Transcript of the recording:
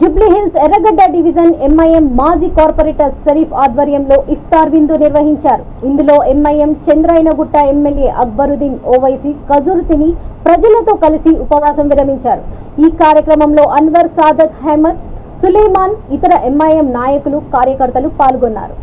Jubilee hills ఎర్రగడ్డ division MIM మాజీ corporator Sharif ఆధ్వర్యంలో ఇఫ్తార్ విందు నిర్వహించారు. ఇందులో ఎంఐఎం చంద్రాయనగుట్ట ఎమ్మెల్యే అక్బరుద్దీన్ ఓవైసీ ఖజూర్ తిని ప్రజలతో కలిసి ఉపవాసం విరమించారు. ఈ కార్యక్రమంలో అన్వర్, సాదత్ అహ్మద్, సులేమాన్, ఇతర ఎంఐఎం నాయకులు, కార్యకర్తలు పాల్గొన్నారు.